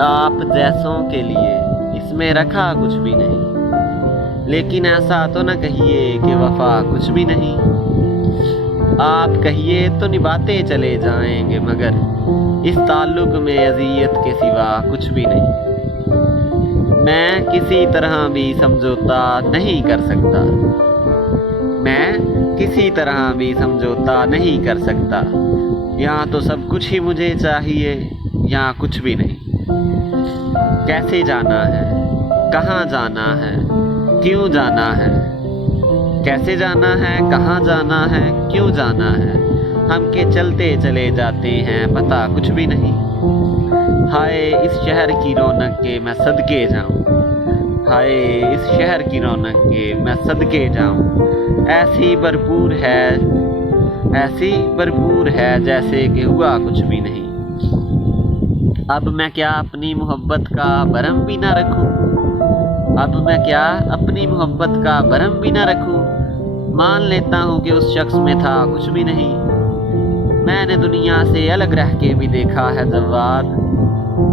आप जैसों के लिए इसमें रखा कुछ भी नहीं, लेकिन ऐसा तो न कहिए कि वफा कुछ भी नहीं। आप कहिए तो निभाते चले जाएंगे, मगर इस ताल्लुक में अज़ियत के सिवा कुछ भी नहीं। मैं किसी तरह भी समझौता नहीं कर सकता, मैं किसी तरह भी समझौता नहीं कर सकता। यहाँ तो सब कुछ ही मुझे चाहिए, यहाँ कुछ भी नहीं। कैसे जाना है, कहाँ जाना है, क्यों जाना है, कैसे जाना है, कहाँ जाना है, क्यों जाना है, हम के चलते चले जाते हैं, पता कुछ भी नहीं। हाय इस शहर की रौनक के मैं सदके जाऊं, हाय इस शहर की रौनक के मैं सदके जाऊं। ऐसी भरपूर है जैसे कि हुआ कुछ भी नहीं। अब मैं क्या अपनी मोहब्बत का भरम भी ना रखूं, अब मैं क्या अपनी मोहब्बत का भरम भी ना रखूं। मान लेता हूँ कि उस शख्स में था कुछ भी नहीं। मैंने दुनिया से अलग रह के भी देखा है जवाद,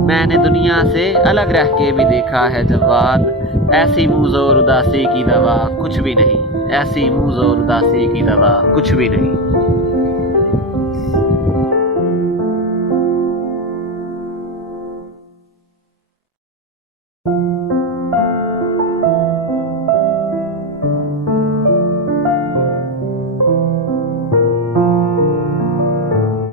मैंने दुनिया से अलग रह के भी देखा है जवाद। ऐसी मुँहज़ोर उदासी की दवा कुछ भी नहीं, ऐसी मुँहज़ोर उदासी की दवा कुछ भी नहीं।